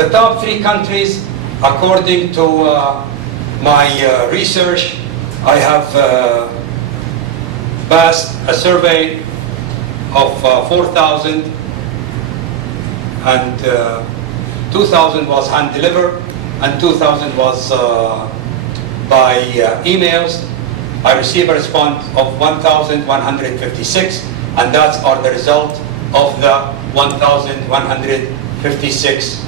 The top 3 countries, according to my research, I have passed a survey of 4,000, and 2,000 was hand-delivered, and 2,000 was by emails. I received a response of 1,156, and that's are the result of the 1,156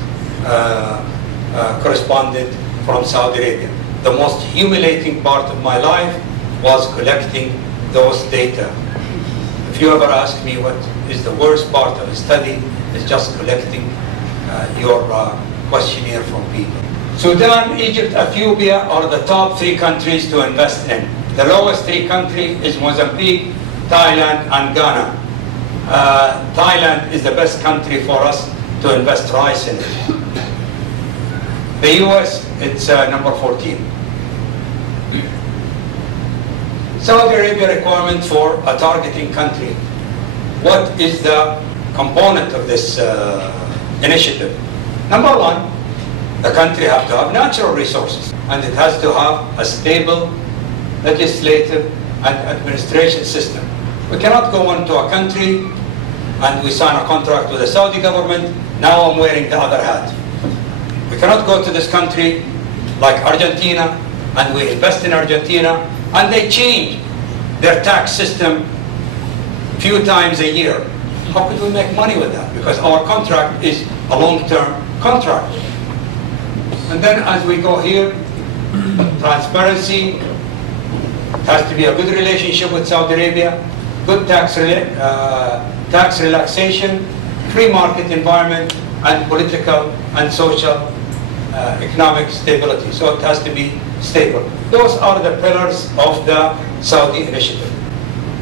correspondent from Saudi Arabia. The most humiliating part of my life was collecting those data. If you ever ask me what is the worst part of a study, it's just collecting your questionnaire from people. Sudan, Egypt, Ethiopia are the top 3 countries to invest in. The lowest 3 countries is Mozambique, Thailand, and Ghana. Thailand is the best country for us to invest rice in. The US, it's number 14. Saudi Arabia requirement for a targeting country. What is the component of this initiative? Number 1, the country has to have natural resources, and it has to have a stable legislative and administration system. We cannot go into a country and we sign a contract with the Saudi government, now I'm wearing the other hat. We cannot go to this country like Argentina, and we invest in Argentina, and they change their tax system a few times a year. How could we make money with that? Because our contract is a long-term contract. And then as we go here, transparency, it has to be a good relationship with Saudi Arabia, good tax relaxation, free market environment, and political and social economic stability. So it has to be stable. Those are the pillars of the Saudi initiative.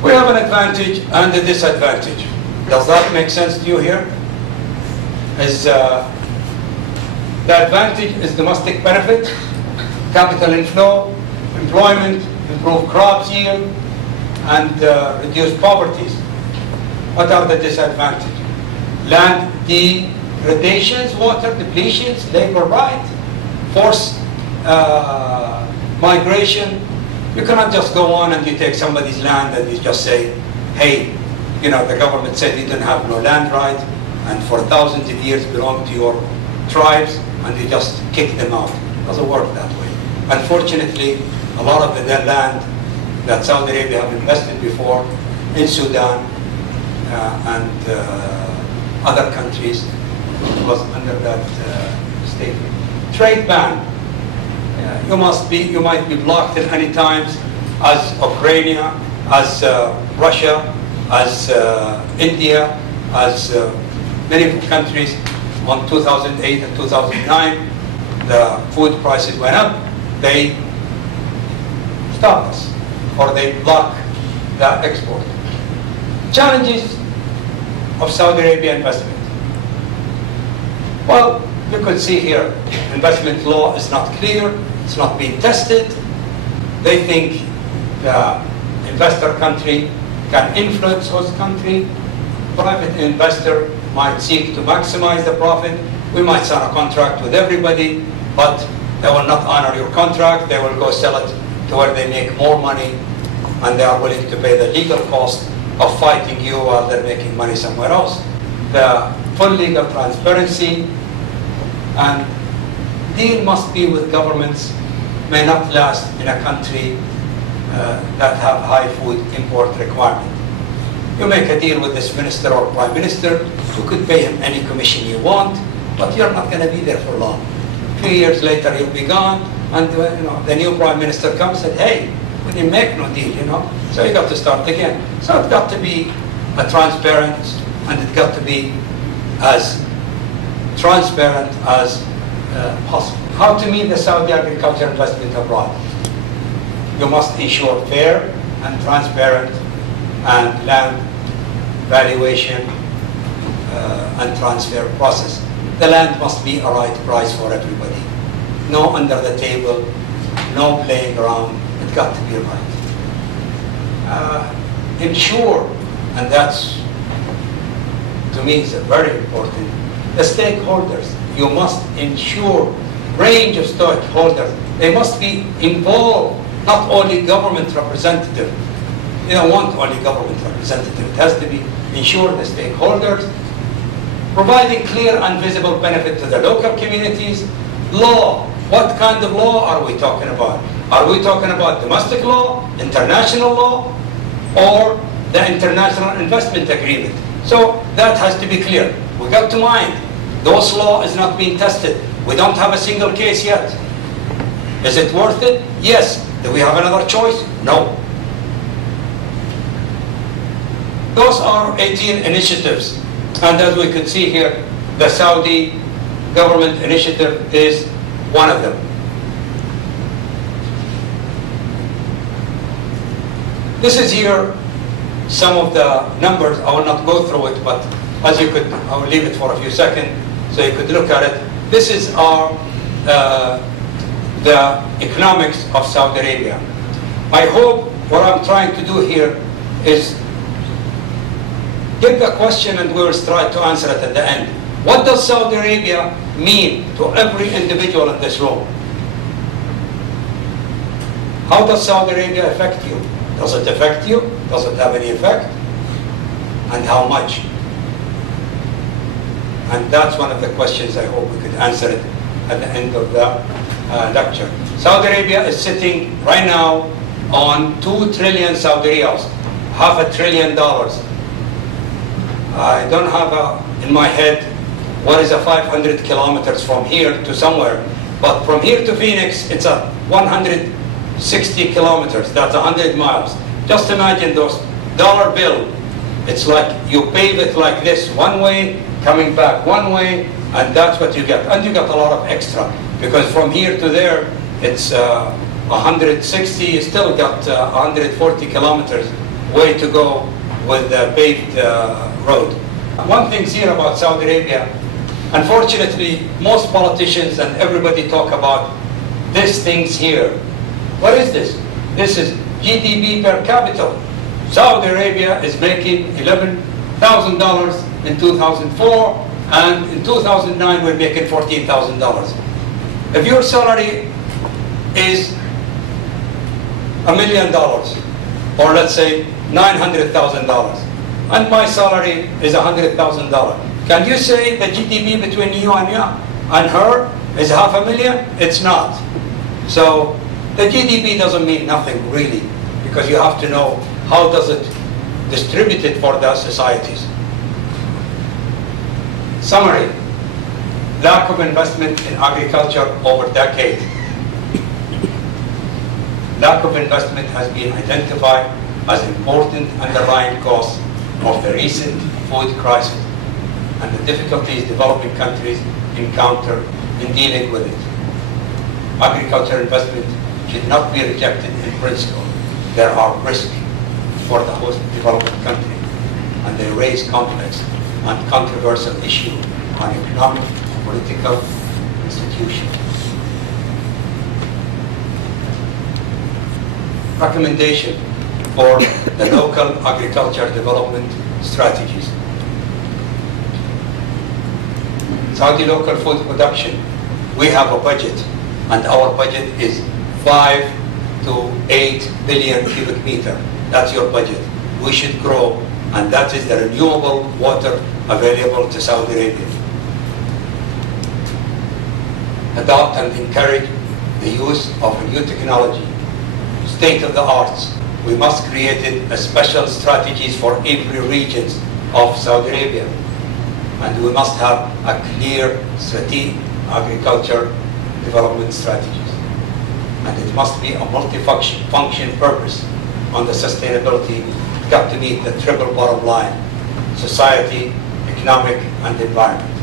We have an advantage and a disadvantage. Does that make sense to you here? The advantage is domestic benefit, capital inflow, employment, improved crops yield, and reduced poverty. What are the disadvantages? Land degradations, water depletions, labor right, forced migration. You cannot just go on and you take somebody's land and you just say, hey, you know, the government said you don't have no land right, and for thousands of years belong to your tribes, and you just kick them out. It doesn't work that way. Unfortunately, a lot of the land that Saudi Arabia have invested before in Sudan and other countries was under that statement. Trade ban. You might be blocked at any times, as Ukraine, as Russia, as India, as many countries. On 2008 and 2009, the food prices went up. They stopped us, or they blocked the export. Challenges of Saudi Arabia investment. Well, you could see here, investment law is not clear, it's not being tested. They think the investor country can influence host country. Private investor might seek to maximize the profit. We might sign a contract with everybody, but they will not honor your contract. They will go sell it to where they make more money, and they are willing to pay the legal cost of fighting you while they're making money somewhere else. The full legal transparency and deal must be with governments, may not last in a country that have high food import requirement. You make a deal with this minister or prime minister, you could pay him any commission you want, but you're not going to be there for long. A few years later, he'll be gone, and the new prime minister comes and said, hey, we didn't make no deal, so you got to start again. So it's got to be a transparent, and it's got to be as transparent as possible. How to meet the Saudi agriculture investment abroad? You must ensure fair and transparent and land valuation and transfer process. The land must be a right price for everybody. No under the table, no playing around. It's got to be right. Ensure, and that's, to me, is very important, the stakeholders. you must ensure range of stakeholders. They must be involved, not only government representative. You don't want only government representative. It has to be ensure the stakeholders, providing clear and visible benefit to the local communities. Law, what kind of law are we talking about? Are we talking about domestic law, international law, or the International Investment Agreement? So that has to be clear. We got to mind, those law is not being tested. We don't have a single case yet. Is it worth it? Yes. Do we have another choice? No. Those are 18 initiatives. And as we can see here, the Saudi government initiative is one of them. This is here some of the numbers. I will not go through it, but as you could, I will leave it for a few seconds so you could look at it. This is our the economics of Saudi Arabia. I hope what I'm trying to do here is give the question and we will try to answer it at the end. What does Saudi Arabia mean to every individual in this room? How does Saudi Arabia affect you? Does it affect you? Does it have any effect? And how much? And that's one of the questions I hope we could answer it at the end of the lecture. Saudi Arabia is sitting right now on 2 trillion Saudi riyals, $500 billion. I don't have in my head what is 500 kilometers from here to somewhere, but from here to Phoenix, it's 160 kilometers. That's 100 miles. Just imagine those dollar bill. It's like you pave it like this, one way, coming back one way, and that's what you get. And you get a lot of extra, because from here to there, it's 160, you still got 140 kilometers way to go with the paved road. One thing here about Saudi Arabia, unfortunately, most politicians and everybody talk about these things here. What is this? This is GDP per capita. Saudi Arabia is making $11,000 in 2004, and in 2009 we're making $14,000. If your salary is $1 million, or let's say $900,000, and my salary is $100,000, can you say the GDP between you and her is $500,000? It's not. So the GDP doesn't mean nothing really, because you have to know how does it distribute it for the societies. Summary: lack of investment in agriculture over decades. Lack of investment has been identified as important underlying cause of the recent food crisis and the difficulties developing countries encounter in dealing with it. Agriculture investment should not be rejected in principle. There are risks for the host developing country, and they raise complex and controversial issues on economic, political institutions. Recommendation for the local agriculture development strategies. Saudi local food production, we have a budget, and our budget is 5 to 8 billion cubic meter. That's your budget. We should grow, and that is the renewable water available to Saudi Arabia. Adopt and encourage the use of new technology, state of the arts. We must create a special strategies for every region of Saudi Arabia, and we must have a clear strategic agriculture development strategies. And it must be a multi-function purpose on the sustainability. Got to meet the triple bottom line: society, economic, and environment.